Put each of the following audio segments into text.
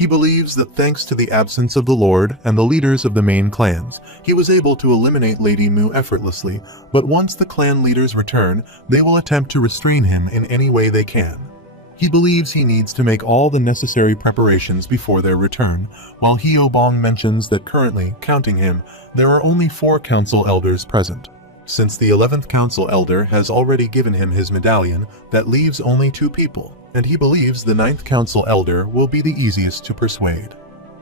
He believes that thanks to the absence of the Lord and the leaders of the main clans, he was able to eliminate Lady Mu effortlessly, but once the clan leaders return, they will attempt to restrain him in any way they can. He believes he needs to make all the necessary preparations before their return, while Hyobong mentions that currently, counting him, there are only 4 council elders present. Since the 11th council elder has already given him his medallion, that leaves only 2 people, and he believes the 9th council elder will be the easiest to persuade.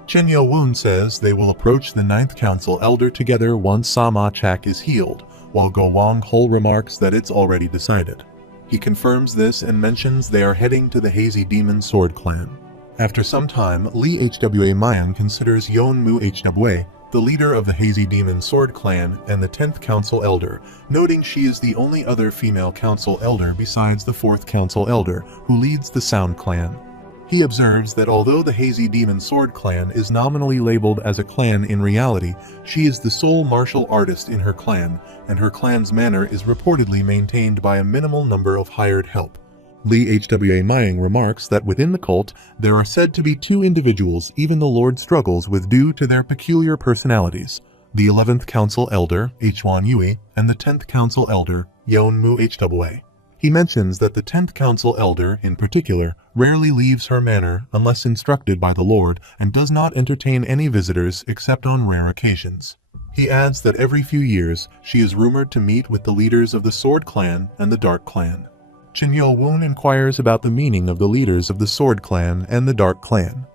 Chen Yo-woon says they will approach the 9th council elder together once Sama Chak is healed, while Go Wang Hol remarks that it's already decided. He confirms this and mentions they are heading to the Hazy Demon Sword Clan. After some time, Lee Hwa Mayan considers Yeon Mu Hwa, the leader of the Hazy Demon Sword Clan and the 10th Council Elder, noting she is the only other female Council Elder besides the 4th Council Elder, who leads the Sound Clan. He observes that although the Hazy Demon Sword Clan is nominally labeled as a clan in reality, she is the sole martial artist in her clan, and her clan's manor is reportedly maintained by a minimal number of hired help. Lee Hwa Mayan remarks that within the cult, there are said to be 2 individuals even the Lord struggles with due to their peculiar personalities, the 11th Council Elder, Hwan Yui, and the 10th Council Elder, Yeon Mu Hwa. He mentions that the 10th Council Elder, in particular, rarely leaves her manor unless instructed by the Lord and does not entertain any visitors except on rare occasions. He adds that every few years, she is rumored to meet with the leaders of the Sword Clan and the Dark Clan. Chen Yo-woon inquires about the meaning of the leaders of the Sword Clan and the Dark Clan.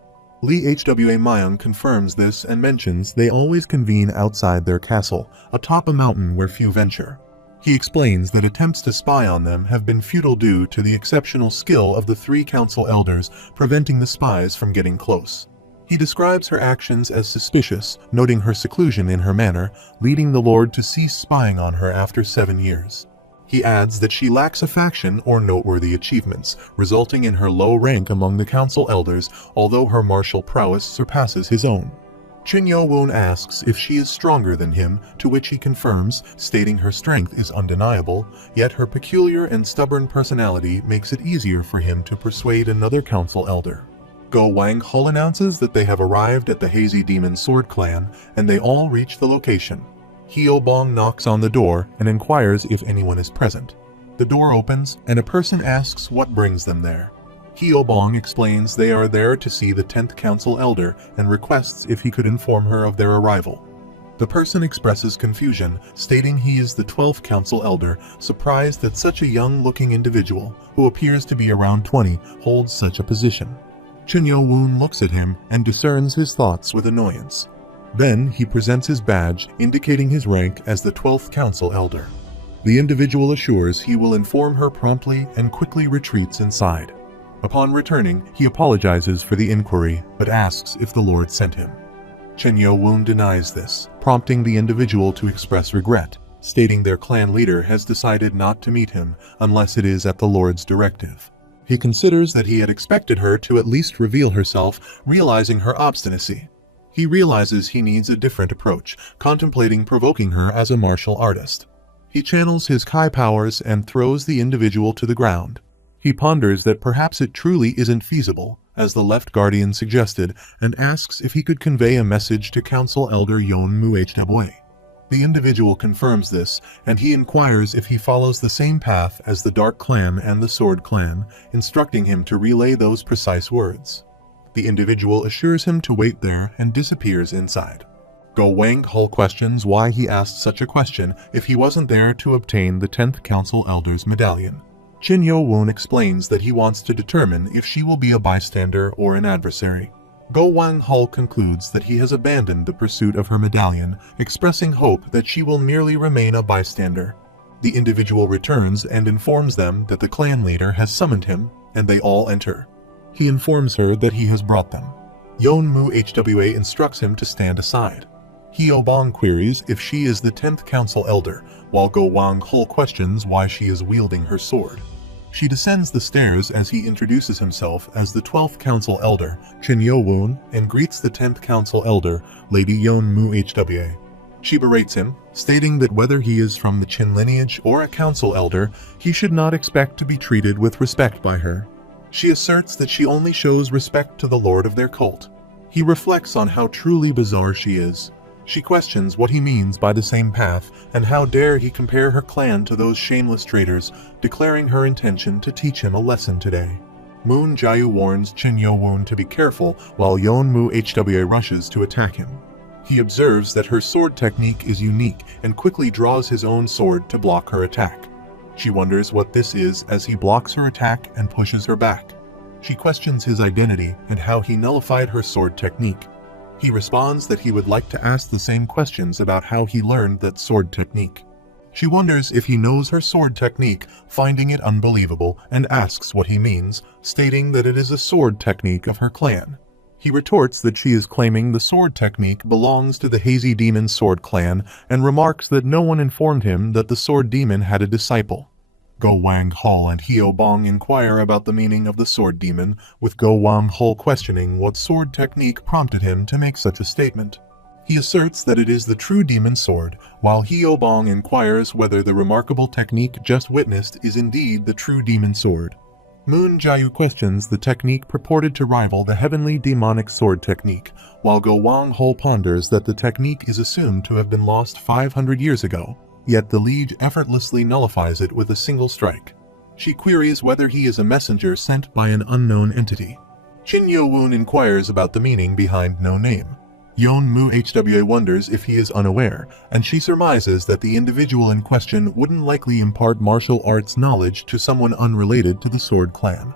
Lee Hwa Mayan confirms this and mentions they always convene outside their castle, atop a mountain where few venture. He explains that attempts to spy on them have been futile due to the exceptional skill of the 3 council elders preventing the spies from getting close. He describes her actions as suspicious, noting her seclusion in her manor, leading the Lord to cease spying on her after 7 years. He adds that she lacks a faction or noteworthy achievements, resulting in her low rank among the council elders, although her martial prowess surpasses his own. Chen Yo-woon asks if she is stronger than him, to which he confirms, stating her strength is undeniable, yet her peculiar and stubborn personality makes it easier for him to persuade another council elder. Go Wang Hol announces that they have arrived at the Hazy Demon Sword Clan, and they all reach the location. Hyobong knocks on the door and inquires if anyone is present. The door opens, and a person asks what brings them there. Hyobong explains they are there to see the 10th Council Elder and requests if he could inform her of their arrival. The person expresses confusion, stating he is the 12th Council Elder, surprised that such a young-looking individual, who appears to be around 20, holds such a position. Chen Yo-woon looks at him and discerns his thoughts with annoyance. Then he presents his badge, indicating his rank as the 12th Council Elder. The individual assures he will inform her promptly and quickly retreats inside. Upon returning, he apologizes for the inquiry, but asks if the Lord sent him. Chen Yo-woon denies this, prompting the individual to express regret, stating their clan leader has decided not to meet him unless it is at the Lord's directive. He considers that he had expected her to at least reveal herself, realizing her obstinacy. He realizes he needs a different approach, contemplating provoking her as a martial artist. He channels his Kai powers and throws the individual to the ground. He ponders that perhaps it truly isn't feasible, as the Left Guardian suggested, and asks if he could convey a message to Council Elder Yeon Mu Hwa. The individual confirms this, and he inquires if he follows the same path as the Dark Clan and the Sword Clan, instructing him to relay those precise words. The individual assures him to wait there and disappears inside. Go Wang Hol questions why he asked such a question if he wasn't there to obtain the 10th Council Elder's medallion. Chen Yo-woon explains that he wants to determine if she will be a bystander or an adversary. Go Wang Hol concludes that he has abandoned the pursuit of her medallion, expressing hope that she will merely remain a bystander. The individual returns and informs them that the clan leader has summoned him, and they all enter. He informs her that he has brought them. Yeon Mu Hwa instructs him to stand aside. Hyobong queries if she is the 10th Council Elder, while Go Wang Hol questions why she is wielding her sword. She descends the stairs as he introduces himself as the 12th Council Elder, Chen Yo-woon, and greets the 10th Council Elder, Lady Yeon Mu Hwa. She berates him, stating that whether he is from the Qin lineage or a Council Elder, he should not expect to be treated with respect by her. She asserts that she only shows respect to the lord of their cult, He reflects on how truly bizarre she is. She questions what he means by the same path, and how dare he compare her clan to those shameless traitors, declaring her intention to teach him a lesson today. Moon Jae warns Chin Yo-woon to be careful while Yeon-mu Hwa rushes to attack him. He observes that her sword technique is unique and quickly draws his own sword to block her attack. She wonders what this is as he blocks her attack and pushes her back. She questions his identity and how he nullified her sword technique. He responds that he would like to ask the same questions about how he learned that sword technique. She wonders if he knows her sword technique, finding it unbelievable, and asks what he means, stating that it is a sword technique of her clan. He retorts that she is claiming the sword technique belongs to the Hazy Demon Sword Clan, and remarks that no one informed him that the Sword Demon had a disciple. Go Wang Hall and Hyo Bong inquire about the meaning of the Sword Demon, with Go Wang Hall questioning what sword technique prompted him to make such a statement. He asserts that it is the true demon sword, while Hyo Bong inquires whether the remarkable technique just witnessed is indeed the true demon sword. Moon Jae questions the technique purported to rival the heavenly demonic sword technique, while Go Wang Hall ponders that the technique is assumed to have been lost 500 years ago. Yet the liege effortlessly nullifies it with a single strike. She queries whether he is a messenger sent by an unknown entity. Chin Yo-woon inquires about the meaning behind no name. Yeon-mu Hwa wonders if he is unaware, and she surmises that the individual in question wouldn't likely impart martial arts knowledge to someone unrelated to the Sword Clan.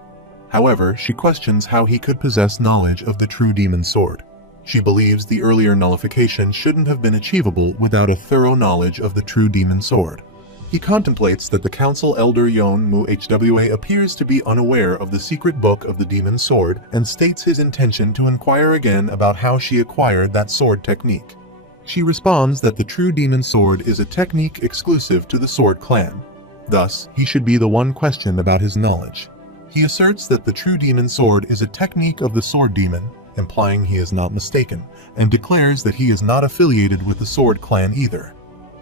However, she questions how he could possess knowledge of the true demon sword. She believes the earlier nullification shouldn't have been achievable without a thorough knowledge of the true demon sword. He contemplates that the council elder Yeon-mu Hwa appears to be unaware of the secret book of the demon sword and states his intention to inquire again about how she acquired that sword technique. She responds that the true demon sword is a technique exclusive to the Sword Clan. Thus, he should be the one questioned about his knowledge. He asserts that the true demon sword is a technique of the Sword Demon, implying he is not mistaken, and declares that he is not affiliated with the Sword Clan either.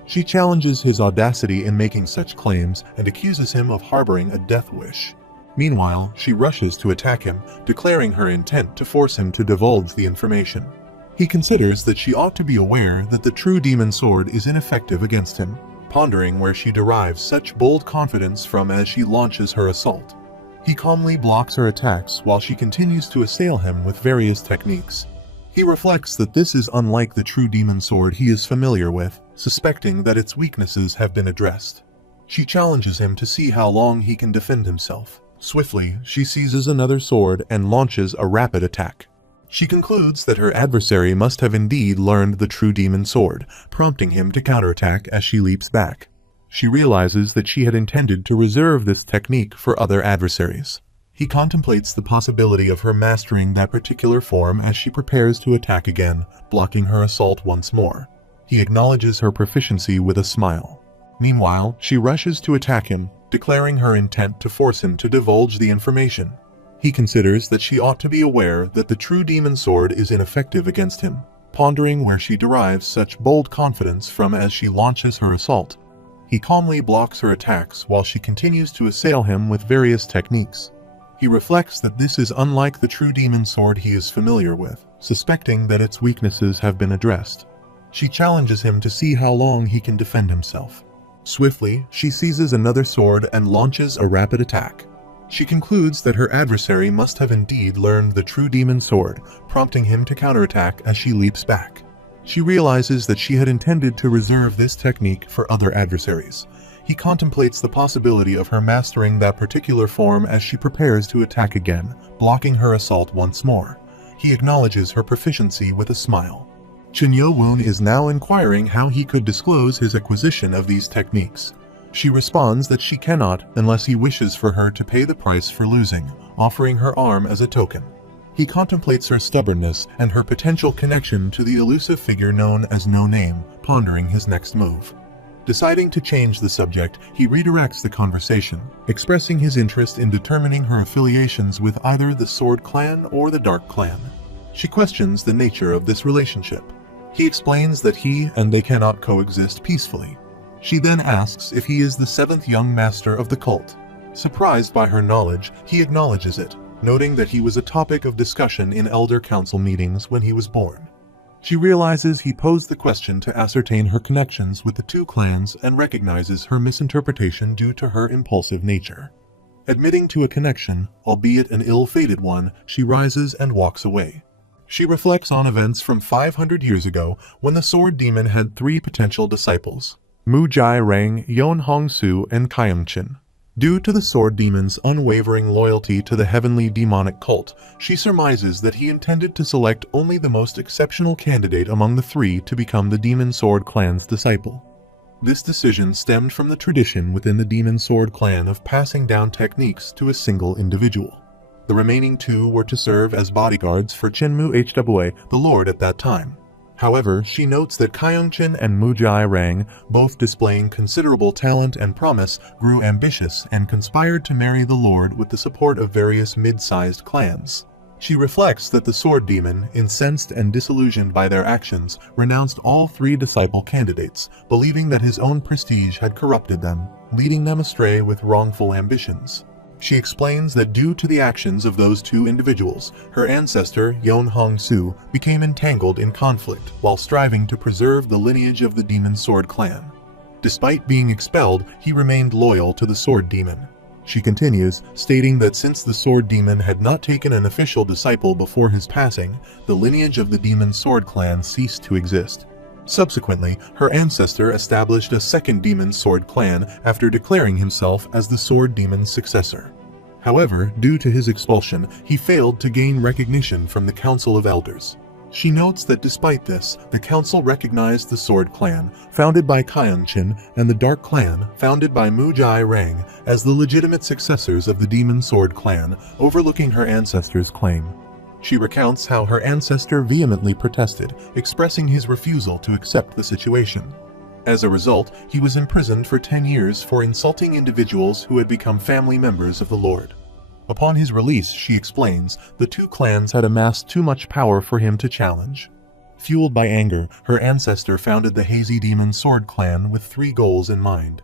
She challenges his audacity in making such claims and accuses him of harboring a death wish. Meanwhile, she rushes to attack him, declaring her intent to force him to divulge the information. He considers that she ought to be aware that the true demon sword is ineffective against him, pondering where she derives such bold confidence from as she launches her assault. He calmly blocks her attacks while she continues to assail him with various techniques. He reflects that this is unlike the true demon sword he is familiar with, suspecting that its weaknesses have been addressed. She challenges him to see how long he can defend himself. Swiftly, she seizes another sword and launches a rapid attack. She concludes that her adversary must have indeed learned the true demon sword, prompting him to counterattack as she leaps back. She realizes that she had intended to reserve this technique for other adversaries. He contemplates the possibility of her mastering that particular form as she prepares to attack again, blocking her assault once more. He acknowledges her proficiency with a smile. Meanwhile, she rushes to attack him, declaring her intent to force him to divulge the information. He considers that she ought to be aware that the true demon sword is ineffective against him, pondering where she derives such bold confidence from as she launches her assault. He calmly blocks her attacks while she continues to assail him with various techniques. He reflects that this is unlike the true demon sword he is familiar with, suspecting that its weaknesses have been addressed. She challenges him to see how long he can defend himself. Swiftly, she seizes another sword and launches a rapid attack. She concludes that her adversary must have indeed learned the true demon sword, prompting him to counterattack as she leaps back. She realizes that she had intended to reserve this technique for other adversaries. He contemplates the possibility of her mastering that particular form as she prepares to attack again, blocking her assault once more. He acknowledges her proficiency with a smile. Chin Yo-woon is now inquiring how he could disclose his acquisition of these techniques. She responds that she cannot unless he wishes for her to pay the price for losing, offering her arm as a token. He contemplates her stubbornness and her potential connection to the elusive figure known as No Name, pondering his next move. Deciding to change the subject, he redirects the conversation, expressing his interest in determining her affiliations with either the Sword Clan or the Dark Clan. She questions the nature of this relationship. He explains that he and they cannot coexist peacefully. She then asks if he is the seventh young master of the cult. Surprised by her knowledge, he acknowledges it, noting that he was a topic of discussion in Elder Council meetings when he was born. She realizes he posed the question to ascertain her connections with the two clans and recognizes her misinterpretation due to her impulsive nature. Admitting to a connection, albeit an ill-fated one, she rises and walks away. She reflects on events from 500 years ago when the Sword Demon had three potential disciples: Mu Jai Rang, Yon Hong Su, and Kyung-chin. Due to the Sword Demon's unwavering loyalty to the heavenly demonic cult, she surmises that he intended to select only the most exceptional candidate among the three to become the Demon Sword clan's disciple. This decision stemmed from the tradition within the Demon Sword clan of passing down techniques to a single individual. The remaining two were to serve as bodyguards for Chinmu Hwa, the Lord at that time. However, she notes that Kyung-chin and Mu Jai Rang, both displaying considerable talent and promise, grew ambitious and conspired to marry the Lord with the support of various mid-sized clans. She reflects that the Sword Demon, incensed and disillusioned by their actions, renounced all three disciple candidates, believing that his own prestige had corrupted them, leading them astray with wrongful ambitions. She explains that due to the actions of those two individuals, her ancestor, Yon Hong Su, became entangled in conflict while striving to preserve the lineage of the Demon Sword clan. Despite being expelled, he remained loyal to the Sword Demon. She continues, stating that since the Sword Demon had not taken an official disciple before his passing, the lineage of the Demon Sword clan ceased to exist. Subsequently, her ancestor established a second Demon Sword clan after declaring himself as the Sword Demon's successor. However, due to his expulsion, he failed to gain recognition from the Council of Elders. She notes that despite this, the Council recognized the Sword Clan, founded by Kyung-chin, and the Dark Clan, founded by Mu Jai Rang, as the legitimate successors of the Demon Sword Clan, overlooking her ancestor's claim. She recounts how her ancestor vehemently protested, expressing his refusal to accept the situation. As a result, he was imprisoned for 10 years for insulting individuals who had become family members of the Lord. Upon his release, she explains, the two clans had amassed too much power for him to challenge. Fueled by anger, her ancestor founded the Hazy Demon Sword clan with 3 goals in mind.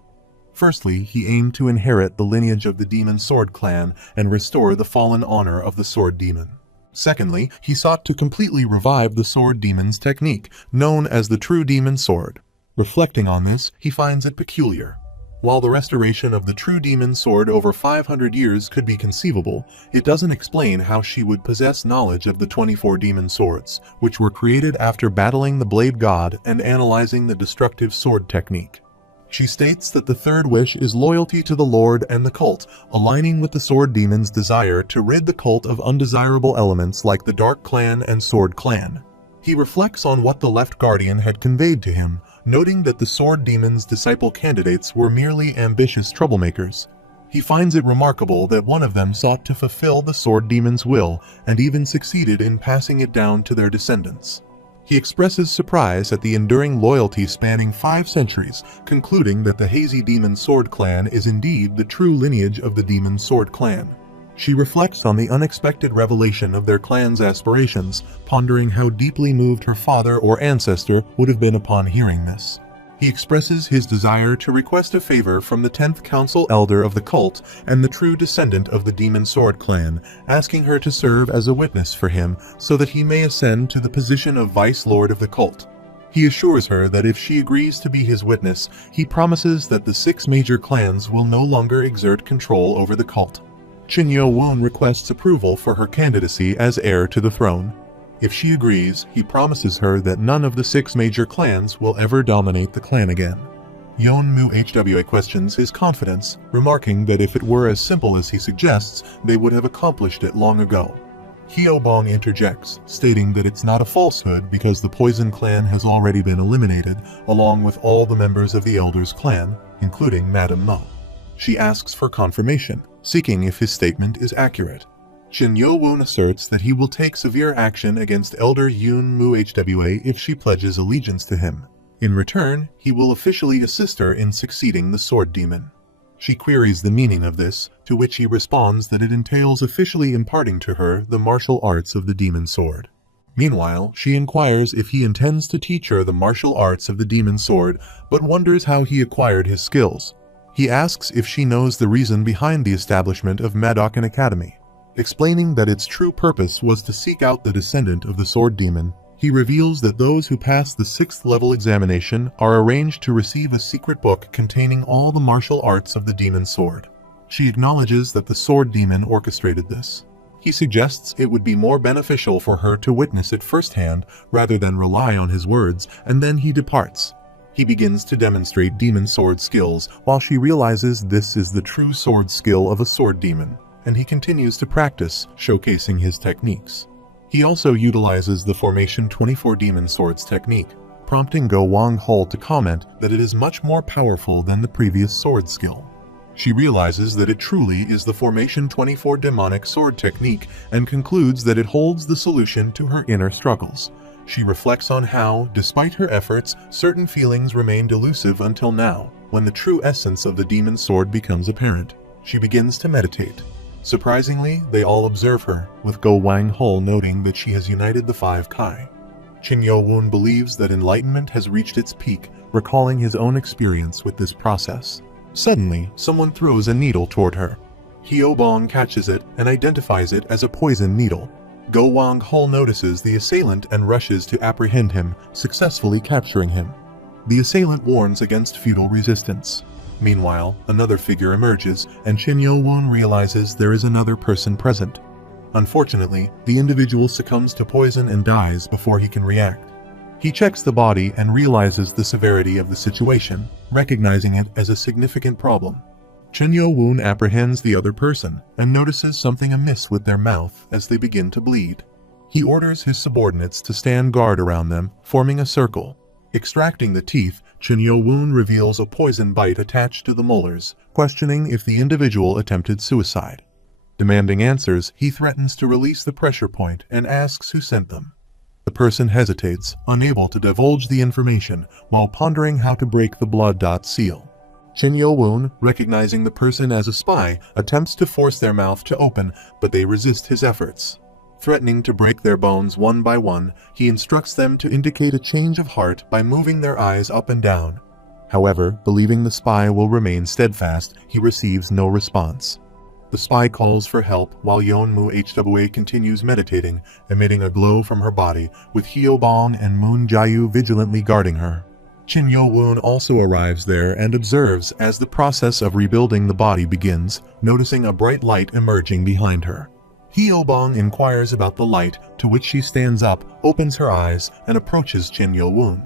Firstly, he aimed to inherit the lineage of the Demon Sword clan and restore the fallen honor of the Sword Demon. Secondly, he sought to completely revive the Sword Demon's technique, known as the True Demon Sword. Reflecting on this, he finds it peculiar. While the restoration of the True Demon Sword over 500 years could be conceivable, it doesn't explain how she would possess knowledge of the 24 demon swords, which were created after battling the Blade God and analyzing the destructive sword technique. She states that the third wish is loyalty to the Lord and the cult, aligning with the Sword Demon's desire to rid the cult of undesirable elements like the Dark Clan and Sword Clan. He reflects on what the Left Guardian had conveyed to him, noting that the Sword Demon's disciple candidates were merely ambitious troublemakers. He finds it remarkable that one of them sought to fulfill the Sword Demon's will and even succeeded in passing it down to their descendants. He expresses surprise at the enduring loyalty spanning 5 centuries, concluding that the Hazy Demon Sword clan is indeed the true lineage of the Demon Sword clan. She reflects on the unexpected revelation of their clan's aspirations, pondering how deeply moved her father or ancestor would have been upon hearing this. He expresses his desire to request a favor from the 10th Council Elder of the cult and the true descendant of the Demon Sword clan, asking her to serve as a witness for him so that he may ascend to the position of Vice Lord of the cult. He assures her that if she agrees to be his witness, he promises that the 6 major clans will no longer exert control over the cult. Chin Yo-won requests approval for her candidacy as heir to the throne. If she agrees, he promises her that none of the 6 major clans will ever dominate the clan again. Yeon-mu Hwa questions his confidence, remarking that if it were as simple as he suggests, they would have accomplished it long ago. Hyo-bong interjects, stating that it's not a falsehood because the Poison clan has already been eliminated, along with all the members of the Elders clan, including Madame Mo. She asks for confirmation, seeking if his statement is accurate. Shin Yo-won asserts that he will take severe action against Elder Yeon-mu Hwa if she pledges allegiance to him. In return, he will officially assist her in succeeding the Sword Demon. She queries the meaning of this, to which he responds that it entails officially imparting to her the martial arts of the Demon Sword. Meanwhile, she inquires if he intends to teach her the martial arts of the Demon Sword, but wonders how he acquired his skills. He asks if she knows the reason behind the establishment of Madokan Academy. explaining that its true purpose was to seek out the descendant of the sword demon. He reveals that those who pass the 6th level examination are arranged to receive a secret book containing all the martial arts of the demon sword. She acknowledges that the sword demon orchestrated this. He suggests it would be more beneficial for her to witness it firsthand rather than rely on his words, and then he departs. He begins to demonstrate demon sword skills while she realizes this is the true sword skill of a sword demon, and he continues to practice, showcasing his techniques. He also utilizes the Formation 24 Demon Swords technique, prompting Go Wang Hul to comment that it is much more powerful than the previous sword skill. She realizes that it truly is the Formation 24 demonic sword technique and concludes that it holds the solution to her inner struggles. She reflects on how, despite her efforts, certain feelings remained elusive until now, when the true essence of the demon sword becomes apparent. She begins to meditate. Surprisingly, they all observe her, with Go Wang Hul noting that she has united the 5 Kai. Qin Yo-woon believes that enlightenment has reached its peak, recalling his own experience with this process. Suddenly, someone throws a needle toward her. Hyo-bong catches it and identifies it as a poison needle. Go Wang Hul notices the assailant and rushes to apprehend him, successfully capturing him. The assailant warns against futile resistance. Meanwhile, another figure emerges, and Qin Yo-woon realizes there is another person present. Unfortunately, the individual succumbs to poison and dies before he can react. He checks the body and realizes the severity of the situation, recognizing it as a significant problem. Qin Yo-woon apprehends the other person and notices something amiss with their mouth as they begin to bleed. He orders his subordinates to stand guard around them, forming a circle. Extracting the teeth, Qin Yo-woon reveals a poison bite attached to the molars, questioning if the individual attempted suicide. Demanding answers, he threatens to release the pressure point and asks who sent them. The person hesitates, unable to divulge the information, while pondering how to break the blood dot seal. Qin Yo-woon, recognizing the person as a spy, attempts to force their mouth to open, but they resist his efforts. Threatening to break their bones one by one, he instructs them to indicate a change of heart by moving their eyes up and down. However, believing the spy will remain steadfast, he receives no response. The spy calls for help while Yeonmu Hwa continues meditating, emitting a glow from her body, with Hyo-bong and Moon Jae-yu vigilantly guarding her. Qin Yo-woon also arrives there and observes as the process of rebuilding the body begins, noticing a bright light emerging behind her. Hyo-bong inquires about the light, to which she stands up, opens her eyes, and approaches Qin Yo-woon.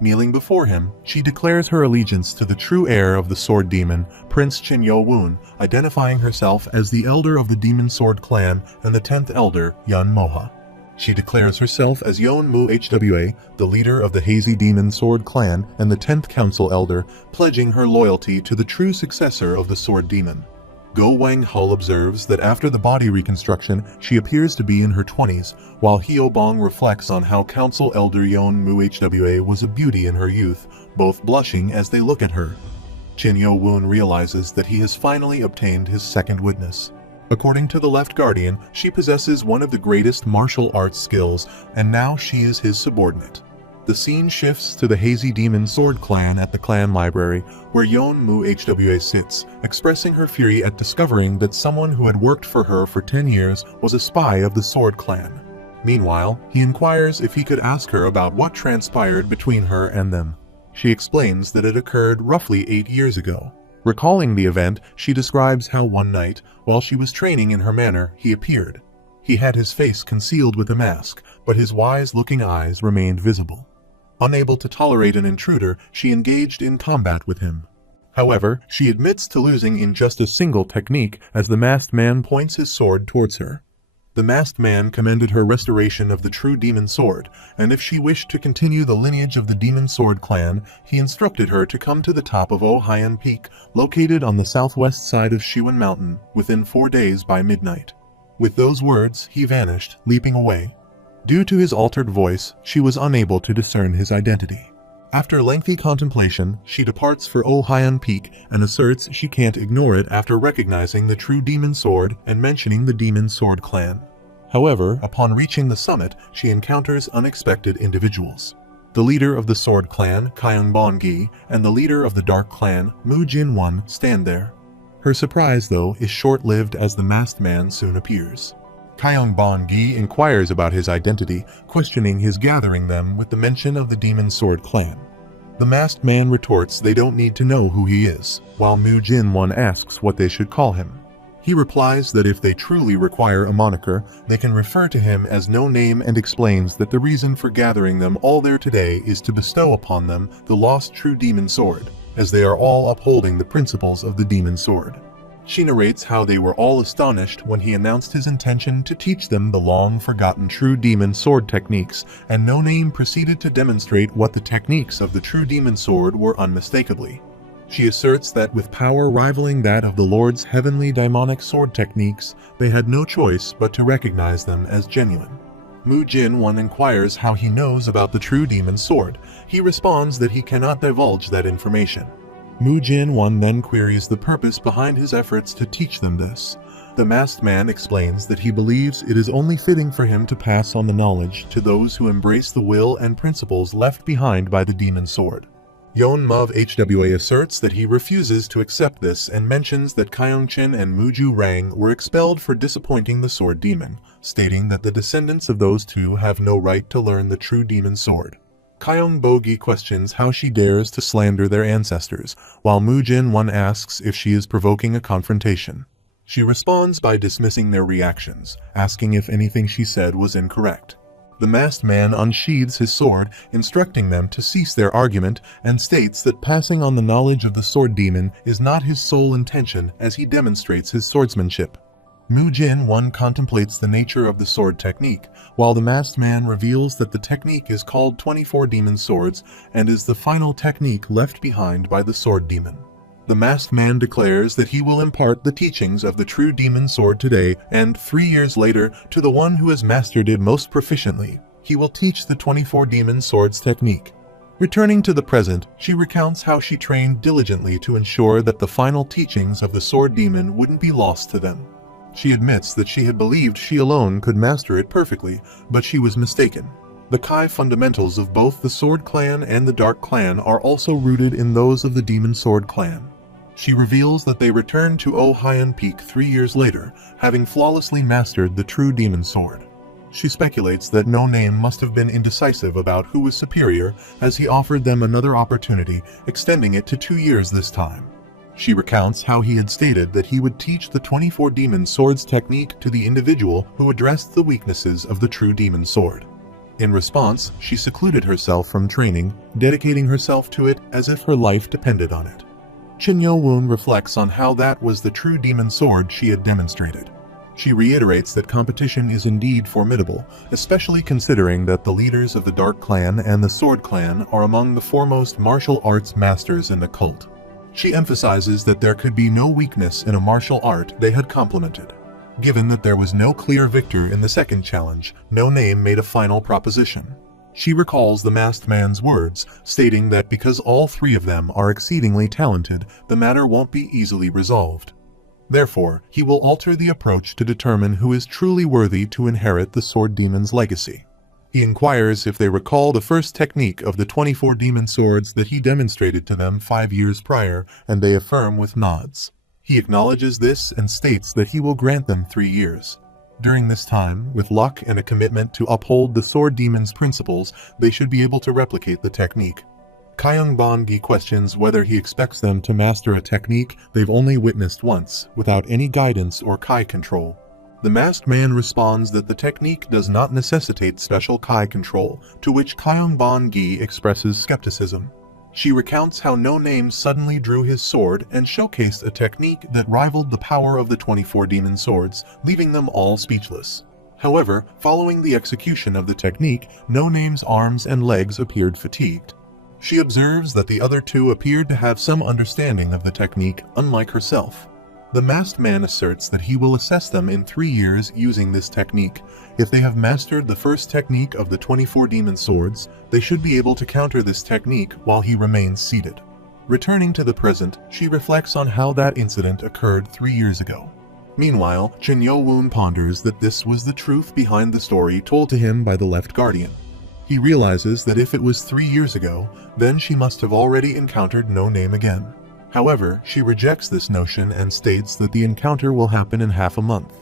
Kneeling before him, she declares her allegiance to the true heir of the sword demon, Prince Qin Yo-woon, identifying herself as the elder of the Demon Sword clan and the 10th elder, Yeon Moha. She declares herself as Yeonmu Hwa, the leader of the Hazy Demon Sword clan and the 10th council elder, pledging her loyalty to the true successor of the sword demon. Go Wang Hul observes that after the body reconstruction, she appears to be in her 20s, while Hyo-bong reflects on how Council Elder Yeonmu Hwa was a beauty in her youth, both blushing as they look at her. Qin Yo-woon realizes that he has finally obtained his second witness. According to the Left Guardian, she possesses one of the greatest martial arts skills, and now she is his subordinate. The scene shifts to the Hazy Demon Sword clan at the clan library, where Yeonmu Hwa sits, expressing her fury at discovering that someone who had worked for her for 10 years was a spy of the Sword clan. Meanwhile, he inquires if he could ask her about what transpired between her and them. She explains that it occurred roughly 8 years ago. Recalling the event, she describes how one night, while she was training in her manor, he appeared. He had his face concealed with a mask, but his wise-looking eyes remained visible. Unable to tolerate an intruder, she engaged in combat with him. However, she admits to losing in just a single technique as the masked man points his sword towards her. The masked man commended her restoration of the true demon sword, and if she wished to continue the lineage of the Demon Sword clan, he instructed her to come to the top of Ohayan Peak, located on the southwest side of Shiwan Mountain, within 4 days by midnight. With those words, he vanished, leaping away. Due to his altered voice, she was unable to discern his identity. After lengthy contemplation, she departs for Ohayan Peak and asserts she can't ignore it after recognizing the true Demon Sword and mentioning the Demon Sword clan. However, upon reaching the summit, she encounters unexpected individuals. The leader of the Sword clan, Kyung Bon-gi, and the leader of the Dark clan, Mu Jin-won, stand there. Her surprise, though, is short-lived as the masked man soon appears. Kyung-Bon-gi inquires about his identity, questioning his gathering them with the mention of the Demon Sword clan. The masked man retorts they don't need to know who he is, while Mu Jin-won asks what they should call him. He replies that if they truly require a moniker, they can refer to him as No Name, and explains that the reason for gathering them all there today is to bestow upon them the lost true Demon Sword, as they are all upholding the principles of the Demon Sword. She narrates how they were all astonished when he announced his intention to teach them the long-forgotten true Demon Sword techniques, and No Name proceeded to demonstrate what the techniques of the true Demon Sword were unmistakably. She asserts that with power rivaling that of the Lord's heavenly daimonic sword techniques, they had no choice but to recognize them as genuine. Mu Jin-won inquires how he knows about the true Demon Sword. He responds that he cannot divulge that information. Mu Jin-won then queries the purpose behind his efforts to teach them this. The masked man explains that he believes it is only fitting for him to pass on the knowledge to those who embrace the will and principles left behind by the Demon Sword. Yeon Muv Hwa asserts that he refuses to accept this and mentions that Kyung-chin and Muju Rang were expelled for disappointing the Sword Demon, stating that the descendants of those two have no right to learn the true Demon Sword. Kyung-Bo-gi questions how she dares to slander their ancestors, while Mu Jin-won asks if she is provoking a confrontation. She responds by dismissing their reactions, asking if anything she said was incorrect. The masked man unsheathes his sword, instructing them to cease their argument, and states that passing on the knowledge of the Sword Demon is not his sole intention as he demonstrates his swordsmanship. Mu Jin-won contemplates the nature of the sword technique, while the masked man reveals that the technique is called 24 Demon Swords and is the final technique left behind by the Sword Demon. The masked man declares that he will impart the teachings of the true Demon Sword today, and 3 years later, to the one who has mastered it most proficiently, he will teach the 24 Demon Swords technique. Returning to the present, she recounts how she trained diligently to ensure that the final teachings of the Sword Demon wouldn't be lost to them. She admits that she had believed she alone could master it perfectly, but she was mistaken. The Kai fundamentals of both the Sword Clan and the Dark Clan are also rooted in those of the Demon Sword Clan. She reveals that they returned to Ohion Peak 3 years later, having flawlessly mastered the true Demon Sword. She speculates that No Name must have been indecisive about who was superior, as he offered them another opportunity, extending it to 2 years this time. She recounts how he had stated that he would teach the 24 Demon Swords technique to the individual who addressed the weaknesses of the true Demon Sword. In response, she secluded herself from training, dedicating herself to it as if her life depended on it. Chin Yo-woon reflects on how that was the true Demon Sword she had demonstrated. She reiterates that competition is indeed formidable, especially considering that the leaders of the Dark Clan and the Sword Clan are among the foremost martial arts masters in the cult. She emphasizes that there could be no weakness in a martial art they had complemented. Given that there was no clear victor in the second challenge, No Name made a final proposition. She recalls the masked man's words, stating that because all 3 of them are exceedingly talented, the matter won't be easily resolved. Therefore, he will alter the approach to determine who is truly worthy to inherit the Sword Demon's legacy. He inquires if they recall the first technique of the 24 Demon Swords that he demonstrated to them 5 years prior, and they affirm with nods. He acknowledges this and states that he will grant them 3 years. During this time, with luck and a commitment to uphold the Sword Demon's principles, they should be able to replicate the technique. Kyung-Bon-gi questions whether he expects them to master a technique they've only witnessed once, without any guidance or Kai control. The masked man responds that the technique does not necessitate special Kai control, to which Kyung-Bon-gi expresses skepticism. She recounts how No Name suddenly drew his sword and showcased a technique that rivaled the power of the 24 Demon Swords, leaving them all speechless. However, following the execution of the technique, No Name's arms and legs appeared fatigued. She observes that the other 2 appeared to have some understanding of the technique, unlike herself. The masked man asserts that he will assess them in 3 years using this technique. If they have mastered the first technique of the 24 Demon Swords, they should be able to counter this technique while he remains seated. Returning to the present, she reflects on how that incident occurred 3 years ago. Meanwhile, Chin Yo-woon ponders that this was the truth behind the story told to him by the Left Guardian. He realizes that if it was 3 years ago, then she must have already encountered No Name again. However, she rejects this notion and states that the encounter will happen in half a month.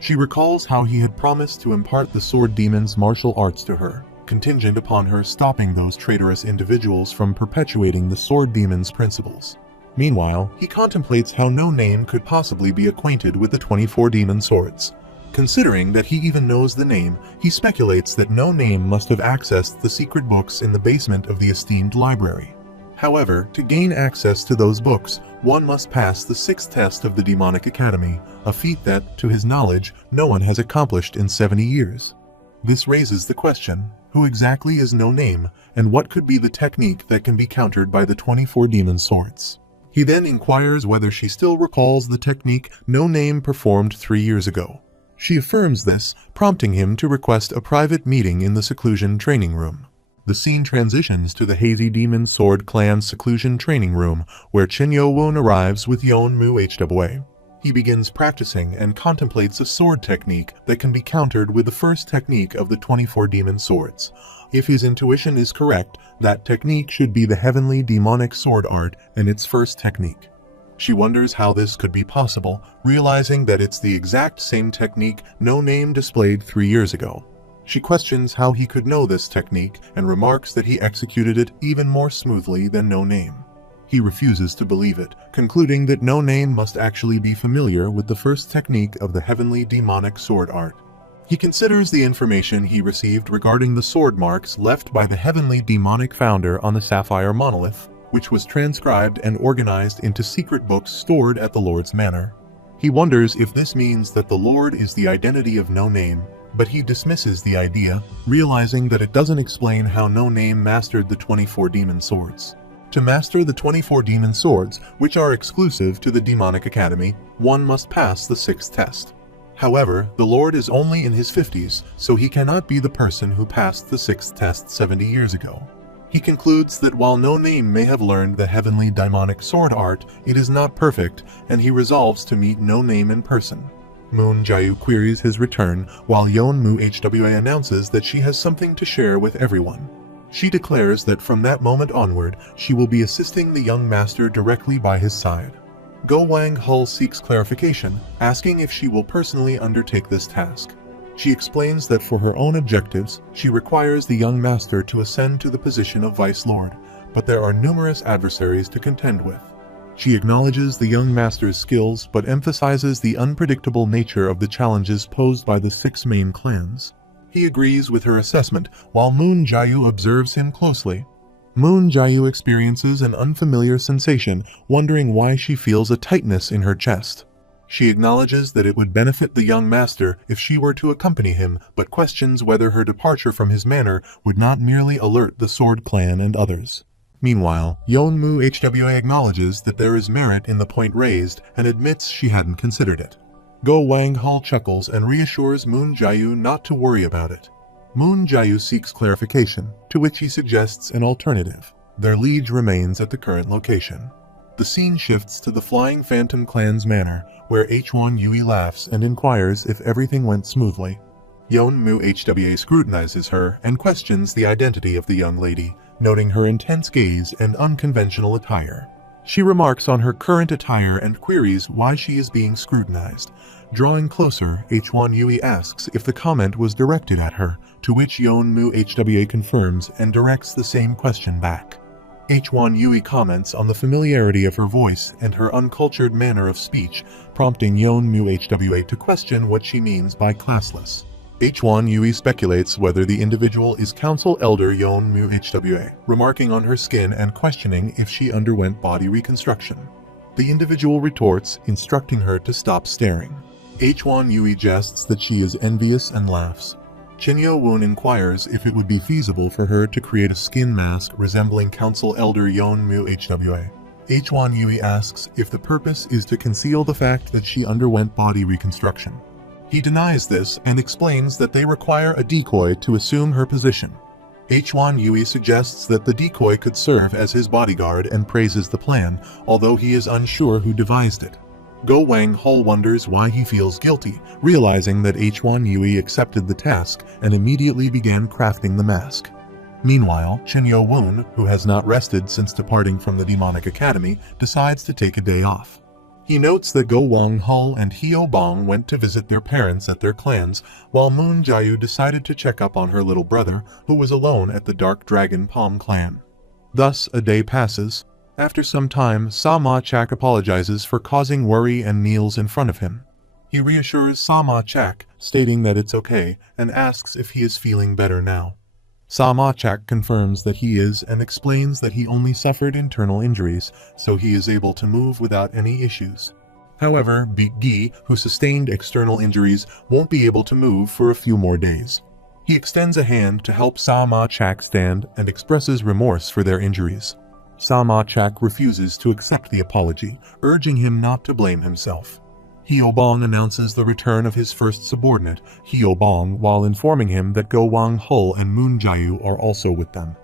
She recalls how he had promised to impart the sword demon's martial arts to her, contingent upon her stopping those traitorous individuals from perpetuating the sword demon's principles. Meanwhile, he contemplates how No Name could possibly be acquainted with the 24 demon swords. Considering that he even knows the name, he speculates that No Name must have accessed the secret books in the basement of the esteemed library. However, to gain access to those books, one must pass the 6th test of the Demonic Academy, a feat that, to his knowledge, no one has accomplished in 70 years. This raises the question, who exactly is No Name, and what could be the technique that can be countered by the 24 demon swords? He then inquires whether she still recalls the technique No Name performed 3 years ago. She affirms this, prompting him to request a private meeting in the seclusion training room. The scene transitions to the Hazy Demon Sword Clan's seclusion training room, where Chin Yo-woon arrives with Yeon-mu Hwa. He begins practicing and contemplates a sword technique that can be countered with the first technique of the 24 demon swords. If his intuition is correct, that technique should be the heavenly demonic sword art and its first technique. She wonders how this could be possible, realizing that it's the exact same technique No Name displayed 3 years ago. She questions how he could know this technique and remarks that he executed it even more smoothly than No Name. He refuses to believe it, concluding that No Name must actually be familiar with the first technique of the heavenly demonic sword art. He considers the information he received regarding the sword marks left by the heavenly demonic founder on the Sapphire Monolith, which was transcribed and organized into secret books stored at the Lord's Manor. He wonders if this means that the Lord is the identity of No Name, but he dismisses the idea, realizing that it doesn't explain how No Name mastered the 24 demon swords. To master the 24 demon swords, which are exclusive to the Demonic Academy, one must pass the 6th test. However, the Lord is only in his 50s, so he cannot be the person who passed the 6th test 70 years ago. He concludes that while No Name may have learned the heavenly demonic sword art, it is not perfect, and he resolves to meet No Name in person. Moon Jae-yu queries his return, while Yeon-mu Hwa announces that she has something to share with everyone. She declares that from that moment onward, she will be assisting the young master directly by his side. Go Wang-hul seeks clarification, asking if she will personally undertake this task. She explains that for her own objectives, she requires the young master to ascend to the position of Vice Lord, but there are numerous adversaries to contend with. She acknowledges the young master's skills but emphasizes the unpredictable nature of the challenges posed by the 6 main clans. He agrees with her assessment, while Moon Jae-yu observes him closely. Moon Jae-yu experiences an unfamiliar sensation, wondering why she feels a tightness in her chest. She acknowledges that it would benefit the young master if she were to accompany him, but questions whether her departure from his manor would not merely alert the Sword Clan and others. Meanwhile, Yeon-mu Hwa acknowledges that there is merit in the point raised and admits she hadn't considered it. Go Wang-hul chuckles and reassures Moon Jae-yu not to worry about it. Moon Jae-yu seeks clarification, to which he suggests an alternative. Their liege remains at the current location. The scene shifts to the Flying Phantom Clan's manor, where H1 laughs and inquires if everything went smoothly. Yeon-mu Hwa scrutinizes her and questions the identity of the young lady, noting her intense gaze and unconventional attire. She remarks on her current attire and queries why she is being scrutinized. Drawing closer, H1 asks if the comment was directed at her, to which Yeon-mu Hwa confirms and directs the same question back. H1 comments on the familiarity of her voice and her uncultured manner of speech, prompting Yeon-mu Hwa to question what she means by classless. H1 speculates whether the individual is Council Elder Yeon-mu Hwa, remarking on her skin and questioning if she underwent body reconstruction. The individual retorts, instructing her to stop staring. H1 jests that she is envious and laughs. Chin Yo-woon inquires if it would be feasible for her to create a skin mask resembling Council Elder Yeon-mu Hwa. H1 asks if the purpose is to conceal the fact that she underwent body reconstruction. He denies this and explains that they require a decoy to assume her position. H1 suggests that the decoy could serve as his bodyguard and praises the plan, although he is unsure who devised it. Go Wang-hul wonders why he feels guilty, realizing that H1 accepted the task and immediately began crafting the mask. Meanwhile, Chin Yo-woon, who has not rested since departing from the Demonic Academy, decides to take a day off. He notes that Go Wang-hul and Hyo-bong went to visit their parents at their clans, while Moon Jae-yu decided to check up on her little brother, who was alone at the Dark Dragon Palm clan. Thus, a day passes. After some time, Sa-ma-chak apologizes for causing worry and kneels in front of him. He reassures Sa-ma-chak, stating that it's okay, and asks if he is feeling better now. Sa-ma-chak confirms that he is and explains that he only suffered internal injuries, so he is able to move without any issues. However, Big-gi, who sustained external injuries, won't be able to move for a few more days. He extends a hand to help Sa-ma-chak stand and expresses remorse for their injuries. Sa-ma-chak refuses to accept the apology, urging him not to blame himself. Hyo-bong announces the return of his first subordinate, Hyo-bong, while informing him that Go Wang-hul and Moon Jae-yu are also with them.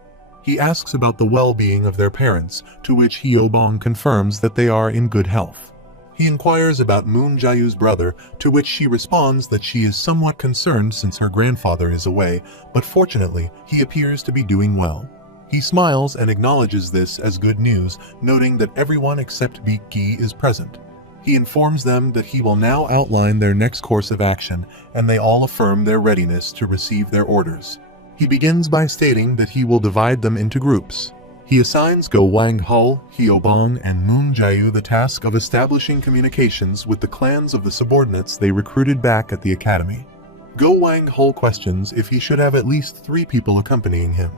He asks about the well-being of their parents, to which Hyo-bong confirms that they are in good health. He inquires about Moon Jae-yu's brother, to which she responds that she is somewhat concerned since her grandfather is away, but fortunately, he appears to be doing well. He smiles and acknowledges this as good news, noting that everyone except Big-gi is present. He informs them that he will now outline their next course of action, and they all affirm their readiness to receive their orders. He begins by stating that he will divide them into groups. He assigns Go Wang-hul, Hyo-bong, and Moon Jae-yu the task of establishing communications with the clans of the subordinates they recruited back at the academy. Go Wang-hul questions if he should have at least 3 people accompanying him.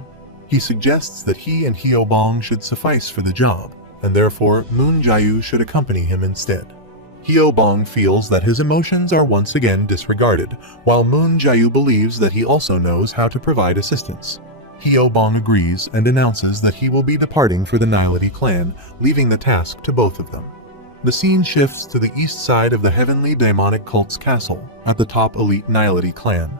He suggests that he and Hyo-bong should suffice for the job, and therefore Moon Jae-yu should accompany him instead. Hyo-bong feels that his emotions are once again disregarded, while Moon Jae-yu believes that he also knows how to provide assistance. Hyo-bong agrees and announces that he will be departing for the Nihility clan, leaving the task to both of them. The scene shifts to the east side of the Heavenly Demonic Cult's castle, at the top elite Nihility clan.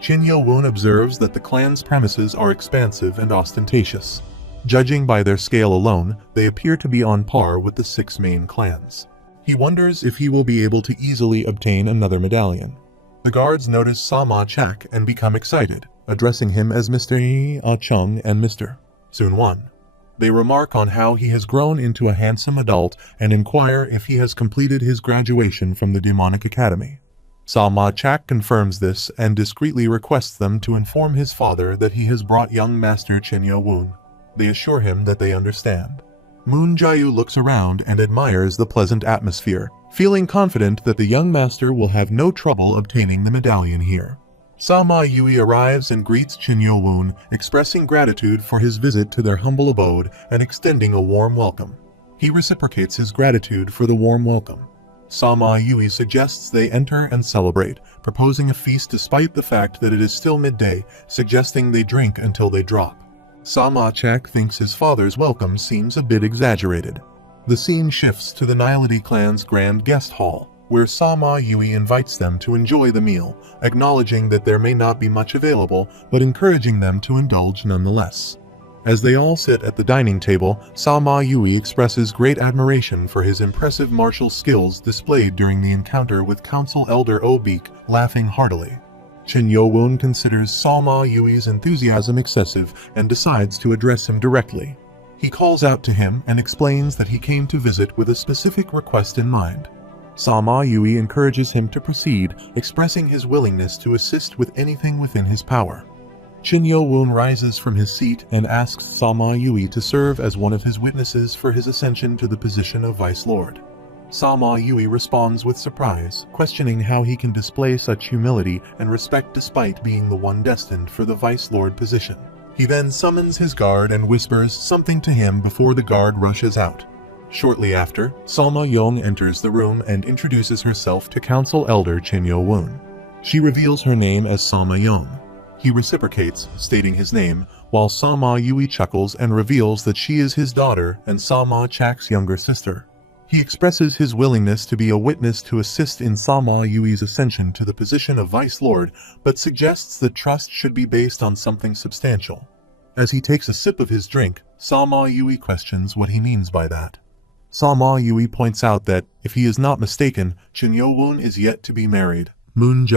Chin Yo-woon observes that the clan's premises are expansive and ostentatious. Judging by their scale alone, they appear to be on par with the 6 main clans. He wonders if he will be able to easily obtain another medallion. The guards notice Sa-ma-chak and become excited, addressing him as Mr. Chung and Mr. Soon-won. They remark on how he has grown into a handsome adult and inquire if he has completed his graduation from the Demonic Academy. Sa-ma-chak confirms this and discreetly requests them to inform his father that he has brought young Master Chin Yo-woon. They assure him that they understand. Moon Jae-yu looks around and admires the pleasant atmosphere, feeling confident that the young master will have no trouble obtaining the medallion here. Sa-ma-yui arrives and greets Chin Yo-woon, expressing gratitude for his visit to their humble abode and extending a warm welcome. He reciprocates his gratitude for the warm welcome. Sa-ma-yui suggests they enter and celebrate, proposing a feast despite the fact that it is still midday, suggesting they drink until they drop. Sa-ma-chak thinks his father's welcome seems a bit exaggerated. The scene shifts to the Nihility clan's grand guest hall, where Sa-ma-yui invites them to enjoy the meal, acknowledging that there may not be much available, but encouraging them to indulge nonetheless. As they all sit at the dining table, Sa-ma-yui expresses great admiration for his impressive martial skills displayed during the encounter with Council Elder Obeek, laughing heartily. Chin Yo-woon considers Sa-ma-yui's enthusiasm excessive and decides to address him directly. He calls out to him and explains that he came to visit with a specific request in mind. Sa-ma-yui encourages him to proceed, expressing his willingness to assist with anything within his power. Chin Yo-woon rises from his seat and asks Sa-ma-yui to serve as one of his witnesses for his ascension to the position of Vice Lord. Sa-ma-yui responds with surprise, questioning how he can display such humility and respect despite being the one destined for the Vice Lord position. He then summons his guard and whispers something to him before the guard rushes out. Shortly after, Salma-young enters the room and introduces herself to Council Elder Chin Yo-woon. She reveals her name as Salma-young. He reciprocates, stating his name, while Sa-ma-yui chuckles and reveals that she is his daughter and Sa-ma-chak's younger sister. He expresses his willingness to be a witness to assist in Sa-ma-yui's ascension to the position of Vice Lord, but suggests that trust should be based on something substantial. As he takes a sip of his drink, Sa-ma-yui questions what he means by that. Sa-ma-yui points out that, if he is not mistaken, Chin Yo-woon is yet to be married. Moon Jae